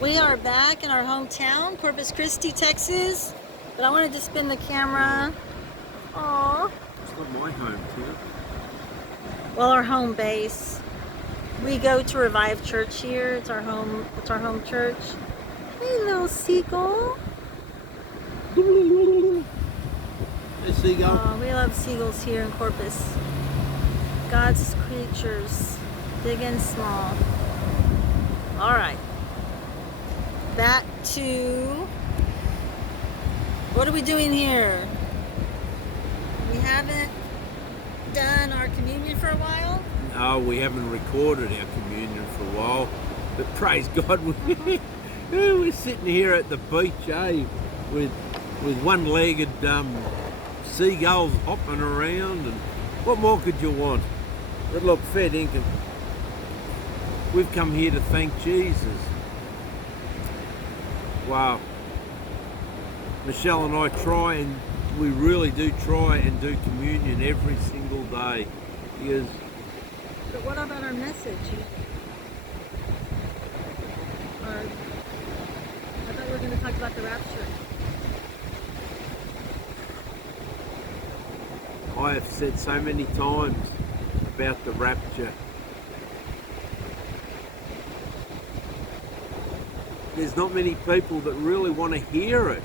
We are back in our hometown, Corpus Christi, Texas. But I wanted to spin the camera. Aww. It's not my home, too. Well, our home base. We go to Revive Church here. It's our home church. Hey, little seagull. Hey, seagull. Oh, we love seagulls here in Corpus. God's creatures, big and small. All right. Back to, what are we doing here? We haven't done our communion for a while. No, we haven't recorded our communion for a while, but praise God, we're sitting here at the beach, with one-legged seagulls hopping around, and what more could you want? But look, fair dinkum, we've come here to thank Jesus. Wow. Michelle and I we really do try and do communion every single day, because... But what about our message? I thought we were going to talk about the rapture. I have said so many times about the rapture. There's not many people that really want to hear it.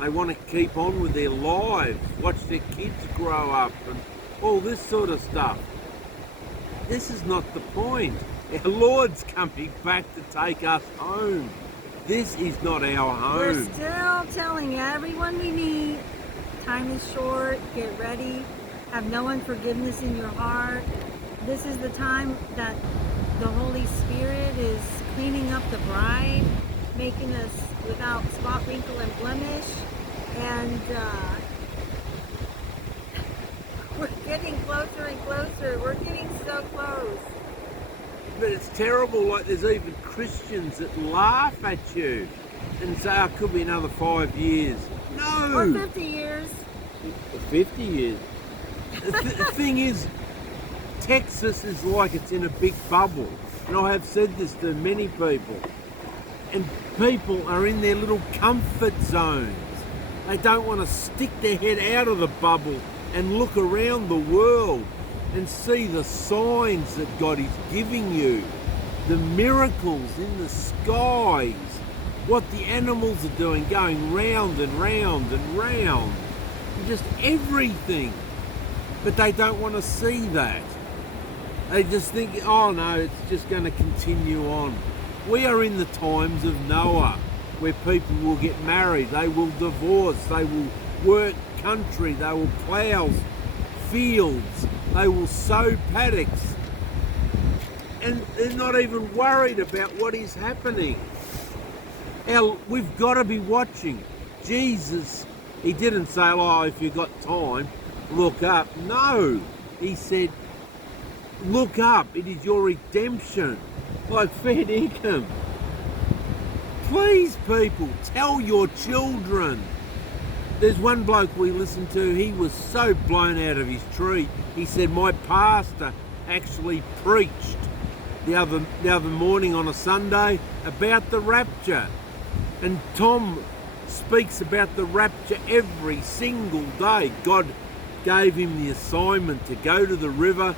They want to keep on with their lives, watch their kids grow up and all this sort of stuff. This is not the point. Our Lord's coming back to take us home. This is not our home. We're still telling everyone we meet, time is short, get ready, have no unforgiveness in your heart. This is the time that the Holy Spirit is cleaning up the bride, making us without spot, wrinkle, and blemish. And we're getting closer and closer. We're getting so close. But it's terrible, like there's even Christians that laugh at you and say, oh, it could be another 5 years. No! Or 50 years. 50 years. The thing is, Texas is like it's in a big bubble. And I have said this to many people. And people are in their little comfort zones. They don't want to stick their head out of the bubble and look around the world and see the signs that God is giving you, the miracles in the skies, what the animals are doing, going round and round and round, and just everything. But they don't want to see that. They just think, oh no, it's just going to continue on. We are in the times of Noah, where people will get married, they will divorce, they will work country, they will plough fields, they will sow paddocks, and they're not even worried about what is happening. We've got to be watching. Jesus, he didn't say, oh, if you've got time, look up. No, he said, look up, it is your redemption. Like fair dinkum. Please, people, tell your children. There's one bloke we listened to, he was so blown out of his tree. He said, my pastor actually preached the other morning on a Sunday about the rapture. And Tom speaks about the rapture every single day. God gave him the assignment to go to the river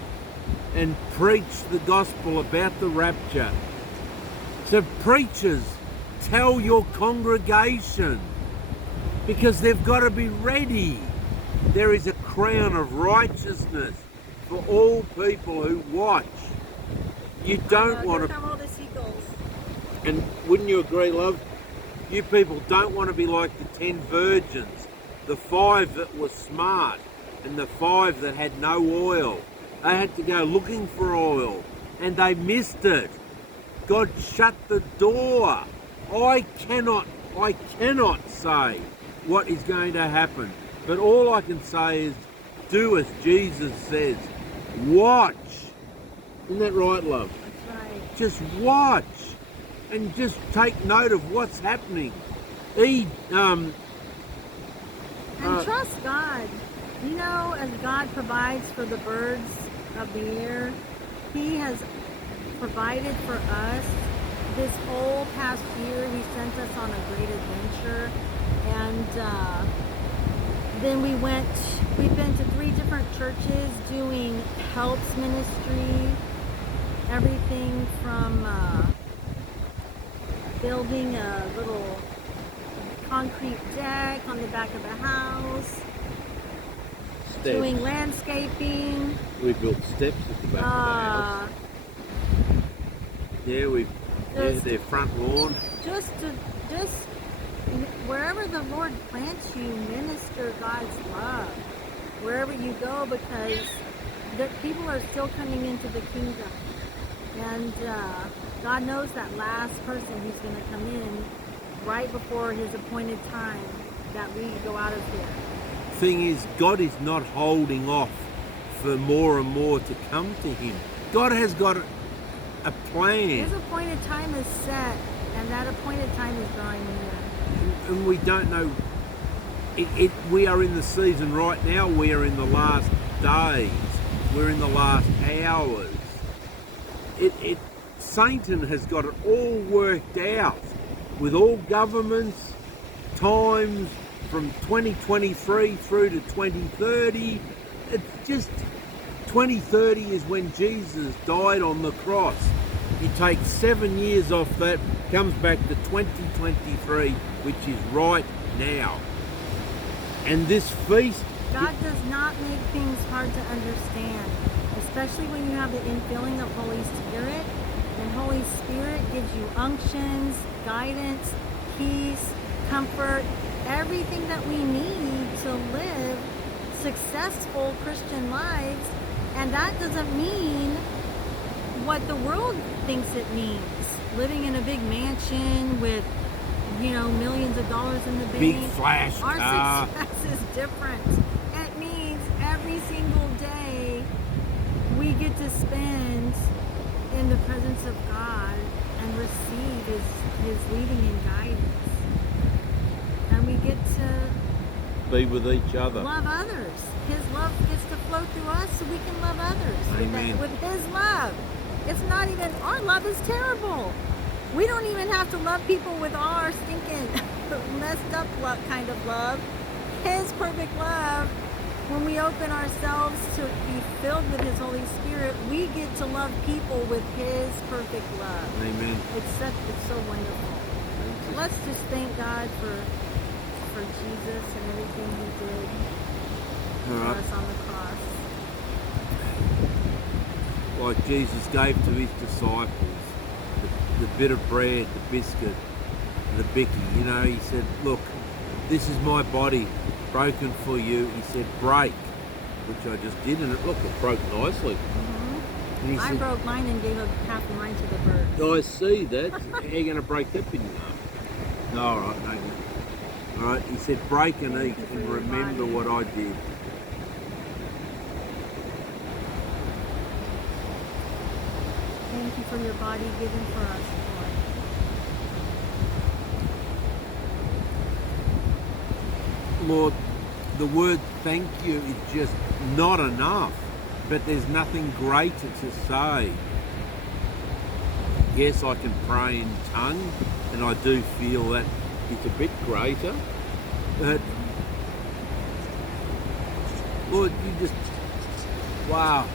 and preach the gospel about the rapture. So preachers, tell your congregation, because they've got to be ready. There is a crown of righteousness for all people who watch. You don't want to... Here come all the seagulls. And wouldn't you agree, love? You people don't want to be like the 10 virgins, the 5 that were smart and the 5 that had no oil. They had to go looking for oil and they missed it. God shut the door. I cannot say what is going to happen, but all I can say is do as Jesus says. Watch. Isn't that right, love? That's right. Just watch and just take note of what's happening. And trust God. You know, as God provides for the birds of the air, He has provided for us this whole past year, he sent us on a great adventure. And then we've been to 3 different churches doing helps ministry. Everything from building a little concrete deck on the back of the house, doing landscaping. We built steps at the back of the house. Yeah, their front lawn. Just wherever the Lord plants you, minister God's love wherever you go, because the people are still coming into the kingdom, and God knows that last person who's going to come in right before his appointed time that we go out of here. Thing is, God is not holding off for more and more to come to him. God has got a plan. His appointed time is set, and that appointed time is drawing near. And we don't know. We are in the season right now. We are in the last days. We're in the last hours. Satan has got it all worked out with all governments, times from 2023 through to 2030. It's just 2030 is when Jesus died on the cross. You take 7 years off that, comes back to 2023, which is right now. And this feast... God does not make things hard to understand, especially when you have the infilling of Holy Spirit. And Holy Spirit gives you unctions, guidance, peace, comfort, everything that we need to live successful Christian lives. And that doesn't mean what the world thinks it means. Living in a big mansion with, millions of dollars in the bank. Big flash car. Our success is different. It means every single day we get to spend in the presence of God and receive his leading and guidance. And we get to be with each other. Love others. His love gets to flow through us so we can love others. Amen. With his love. It's not even, our love is terrible. We don't even have to love people with our stinking, messed up kind of love. His perfect love, when we open ourselves to be filled with his Holy Spirit, we get to love people with his perfect love. Amen. It's so wonderful. Let's just thank God for Jesus and everything he did for us on the cross. Like Jesus gave to his disciples the bit of bread, the biscuit, the bicky. He said, look, this is my body broken for you. He said, break, which I just did, and it broke nicely. Mm-hmm. And I broke mine and gave half of mine to the bird. I see that. How are you going to break that bit in half? No, all right, no. All right, he said, break and eat and remember what I did. Thank you for your body given for us, Lord, the word thank you is just not enough, but there's nothing greater to say. Yes, I can pray in tongue, and I do feel that it's a bit greater, but Lord, you just, wow.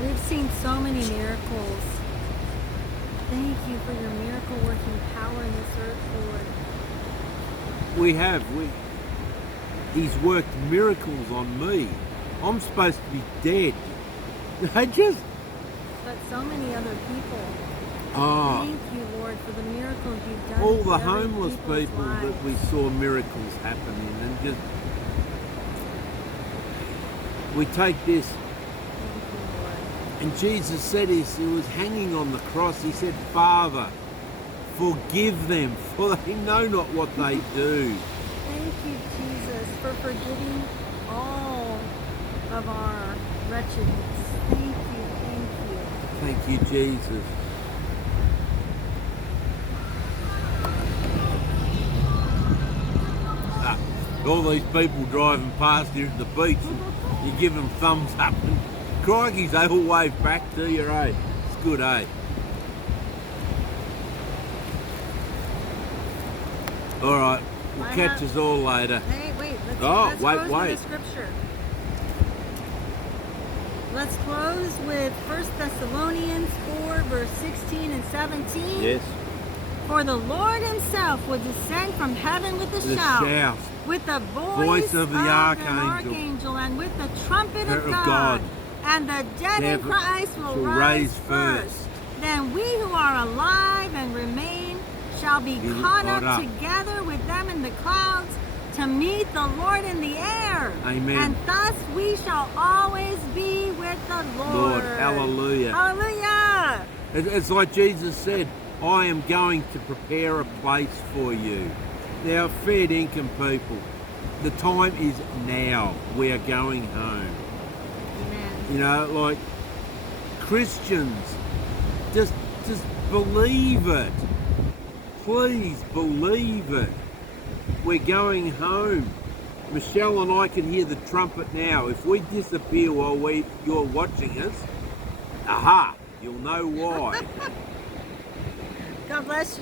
We've seen so many miracles. Thank you for your miracle working power in this earth, Lord. We have. He's worked miracles on me. I'm supposed to be dead. But so many other people. Oh. Thank you, Lord, for the miracles you've done. All the homeless people that we saw miracles happen in, and just we take this. And Jesus said, he was hanging on the cross, he said, Father, forgive them, for they know not what they do. Thank you, Jesus, for forgiving all of our wretchedness. Thank you, thank you. Thank you, Jesus. All these people driving past here at the beach, and you give them thumbs up, and crikeys, they all wave back to you, eh? It's good, eh? All right, we'll I catch have- us all later. Hey, wait. Let's Wait. close with a scripture. Let's close with 1 Thessalonians 4, verse 16 and 17. Yes. For the Lord himself will descend from heaven with a shout, with the voice of the an archangel, archangel, and with the trumpet of of God. God. And the dead in Christ will shall rise first. first. Then we who are alive and remain shall be caught up together with them in the clouds to meet the Lord in the air. Amen. And thus we shall always be with the Lord. Hallelujah. Hallelujah. It's like Jesus said, I am going to prepare a place for you. Now, fair dinkum people, the time is now. We are going home. Amen. You know, like Christians, just believe it. Please believe it. We're going home. Michelle and I can hear the trumpet now. If we disappear while you're watching us, aha, you'll know why. God bless you.